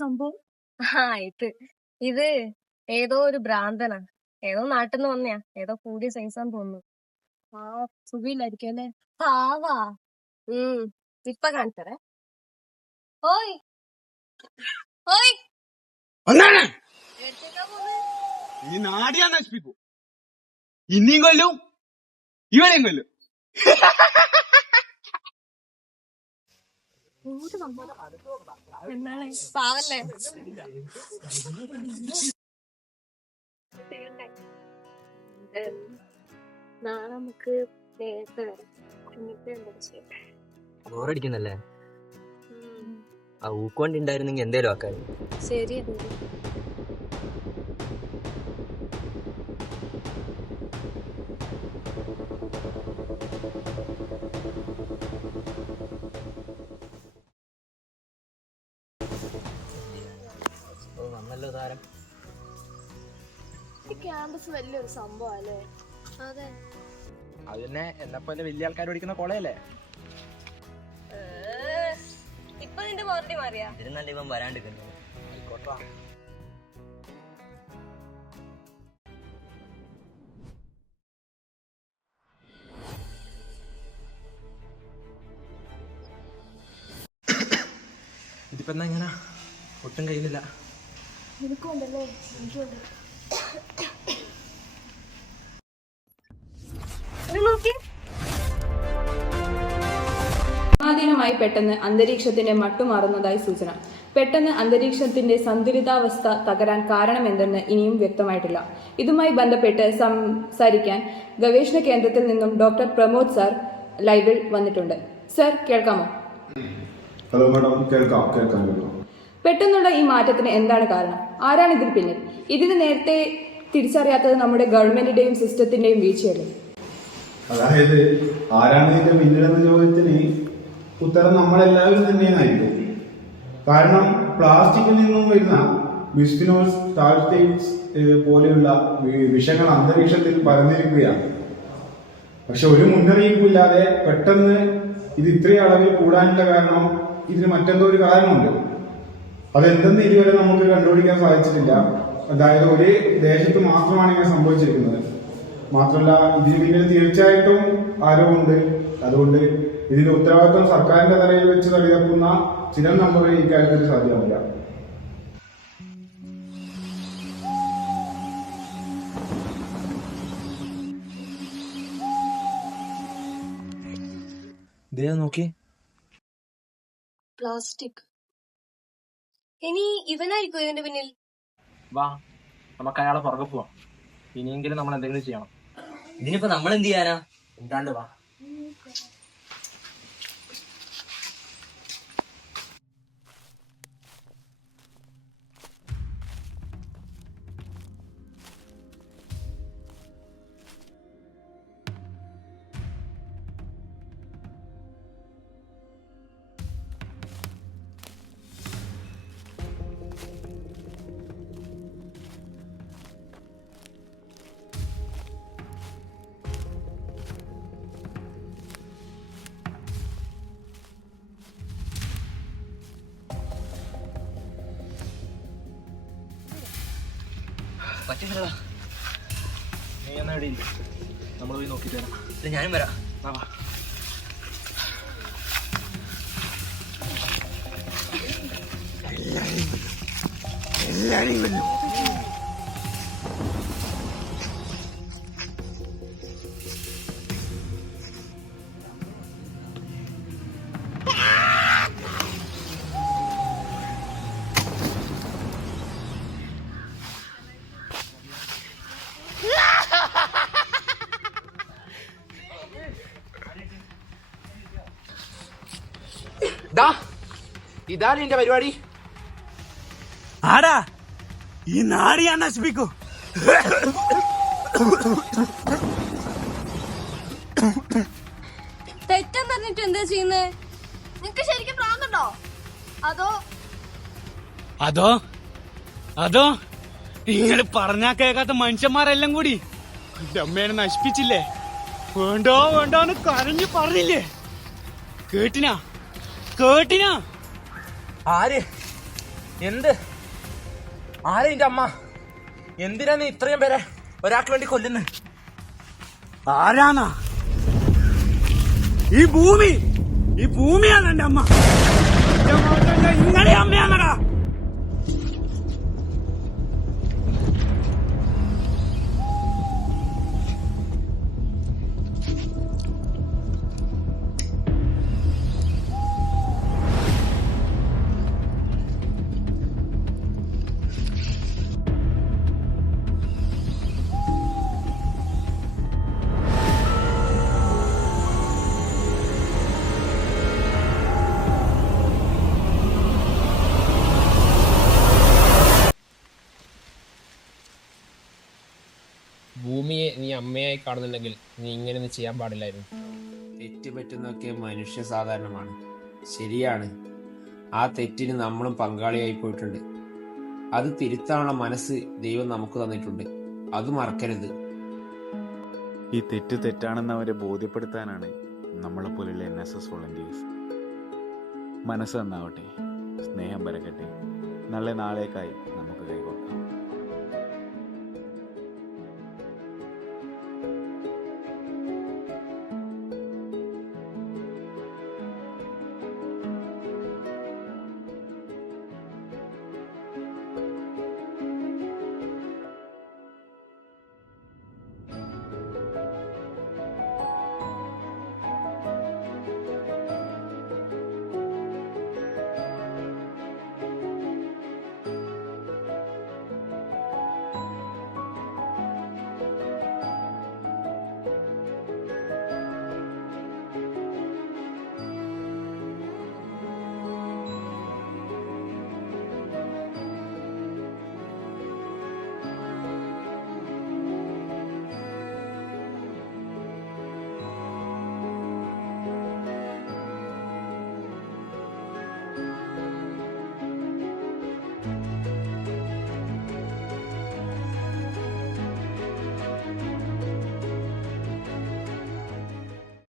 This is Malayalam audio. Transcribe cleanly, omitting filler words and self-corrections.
സംഭവം ഇത് ഏതോ ഒരു ഭ്രാന്തനാ, ഏതോ നാട്ടിൽ നിന്ന് വന്നയാ, ഏതോ കൂടിയ സൈസാന്ന് തോന്നുന്നു. ആ സുഖമില്ലായിരിക്കും അല്ലെ, പാവാ. ഇപ്പൊ കാണിച്ചറേ. ഓയ് ഓയ്, ഈ നാടിയാ നശിപ്പിക്കൂ. ഇനിയും കൊല്ലും, ഇവനെയും കൊല്ലും. എന്താണ് പാവല്ലേ? നാളെ നമുക്ക് നേരത്തെ ബോറടിക്കുന്നല്ലേ? ആ ഊക്കൊണ്ടിണ്ടായിരുന്നെങ്കിൽ എന്തേലും ആക്കാനും. ശരി. വന്നല്ലോ താരം. ഈ ക്യാമ്പസ് വലിയൊരു സംഭവം അല്ലേ? അതെ, അത് തന്നെ എന്നെപ്പോലെ വലിയ ആൾക്കാർ ഓടിക്കുന്ന കൊളയല്ലേ. ഇപ്പൊ നിന്റെ മോർട്ടി മാറിയാ? ഇതിരുന്നല്ല ഇവൻ വരാണ്ടിരിക്കുന്നു. ആയിക്കോട്ടാ. ഇതിപ്പോ എന്നാ ഇങ്ങനെ ഒട്ടും കഴിയുന്നില്ല. എനിക്കുണ്ടല്ലേ? എനിക്കുണ്ട്. ആദ്യമായി പെട്ടെന്ന് അന്തരീക്ഷത്തിന്റെ മട്ടുമാറുന്നതായി സൂചന. പെട്ടെന്ന് അന്തരീക്ഷത്തിന്റെ സന്തുലിതാവസ്ഥ തകരാൻ കാരണമെന്തെന്ന് ഇനിയും വ്യക്തമായിട്ടില്ല. ഇതുമായി ബന്ധപ്പെട്ട് സംസാരിക്കാൻ ഗവേഷണ കേന്ദ്രത്തിൽ നിന്നും ഡോക്ടർ പ്രമോദ് സാർ ലൈവിൽ വന്നിട്ടുണ്ട്. സർ, കേൾക്കാമോ? ഹലോ മാഡം, കേൾക്കാം. പെട്ടെന്നുള്ള ഈ മാറ്റത്തിന് എന്താണ് കാരണം? ആരാണ് ഇതിൽ പിന്നിൽ? ഇതിന് നേരത്തെ തിരിച്ചറിയാത്തത് നമ്മുടെ ഗവൺമെന്റിന്റെയും സിസ്റ്റത്തിന്റെയും വീഴ്ചയല്ലേ? അതായത് ആരാണ് ഇതിന്റെ പിന്നിലെന്ന ചോദ്യത്തിന് ഉത്തരം നമ്മളെല്ലാവരും തന്നെയായിരിക്കും. കാരണം പ്ലാസ്റ്റിക്കിൽ നിന്നും വരുന്ന ബിസ്ഫിനോൾസ്, ടാൽറ്റൈറ്റ്സ് പോലെയുള്ള വിഷങ്ങൾ അന്തരീക്ഷത്തിൽ പരന്നിരിക്കുകയാണ്. പക്ഷെ ഒരു മുന്നറിയിപ്പില്ലാതെ പെട്ടെന്ന് ഇത് ഇത്രയും അളവിൽ കൂടാനുള്ള കാരണം ഇതിന് മറ്റെന്തോ ഒരു കാരണമുണ്ട്. അതെന്തെന്ന് ഇതുവരെ നമുക്ക് കണ്ടുപിടിക്കാൻ സാധിച്ചിട്ടില്ല. അതായത് ഒരു ദേശത്ത് മാത്രമാണ് ഇങ്ങനെ സംഭവിച്ചിരിക്കുന്നത്. മാത്രമല്ല ഇതിന് പിന്നിൽ തീർച്ചയായിട്ടും ആരോപമുണ്ട്. അതുകൊണ്ട് ഇതിന്റെ ഉത്തരവാദിത്വം സർക്കാരിന്റെ തലയിൽ വെച്ച് തടിതപ്പുന്ന ചില നമ്പർ ഇക്കാര്യത്തിൽ സാധ്യമാവില്ല. നോക്കി, പ്ലാസ്റ്റിക്. ഇനി ഇവനായിരിക്കും ഇതിന്റെ പിന്നിൽ. വാ, നമുക്ക് അയാളെ പുറകെ പോവാം. ഇനിയെങ്കിലും നമ്മൾ എന്തെങ്കിലും ചെയ്യണം. ഇതിനിപ്പോ നമ്മൾ എന്ത് ചെയ്യാനാ? എന്താണ്ട് വാ. പറ്റില്ല, നീ എന്നാ എവിടെയില്ല, നമ്മൾ പോയി നോക്കിട്ട് വരാം. ഞാനും വരാം. വാ. എല്ലാരെയും ഇതാ നിന്റെ പരിപാടി. ആടാ, ഈ നാട് ഞാൻ നശിപ്പിക്കൂ. തെറ്റെന്ന് പറഞ്ഞിട്ട് എന്താ ചെയ്യുന്നേ? നിങ്ങക്ക് ശരിക്കും പ്രാന്തുണ്ടോ? അതോ അതോ അതോ നിങ്ങൾ പറഞ്ഞാ കേൾക്കാത്ത മനുഷ്യന്മാരെല്ലാം കൂടി എന്റെ അമ്മേനെ നശിപ്പിച്ചില്ലേ? വേണ്ടോ വേണ്ടോന്ന് കരഞ്ഞു പറഞ്ഞില്ലേ? കേട്ടിനാ? ആര്? എന്ത്? ആരാ നിന്റെ അമ്മ? എന്തിനാ നീ ഇത്രയും പേരെ ഒരാൾക്ക് വേണ്ടി കൊല്ലുന്നു? ആരാന്നാ? ഈ ഭൂമിയാണ് എന്റെ അമ്മ. നിങ്ങളെ അമ്മയാണടാ. ഭൂമിയെ നീ അമ്മയായി കാണുന്നുണ്ടെങ്കിൽ നീ ഇങ്ങനെയൊന്നും ചെയ്യാൻ പാടില്ലായിരുന്നു. തെറ്റ് പറ്റുന്നതൊക്കെ മനുഷ്യ സാധാരണമാണ്. ശരിയാണ്, ആ തെറ്റിന് നമ്മളും പങ്കാളിയായി പോയിട്ടുണ്ട്. അത് തിരുത്താനുള്ള മനസ്സ് ദൈവം നമുക്ക് തന്നിട്ടുണ്ട്. അത് മറക്കരുത്. ഈ തെറ്റ് തെറ്റാണെന്ന് അവരെ ബോധ്യപ്പെടുത്താനാണ് നമ്മളെപ്പോലുള്ള NSS വോളണ്ടിയേഴ്സ്. മനസ്സ് നന്നാവട്ടെ, സ്നേഹം പരക്കട്ടെ, നല്ല നാളേക്കായി നമുക്ക് കൈകോർക്കാം.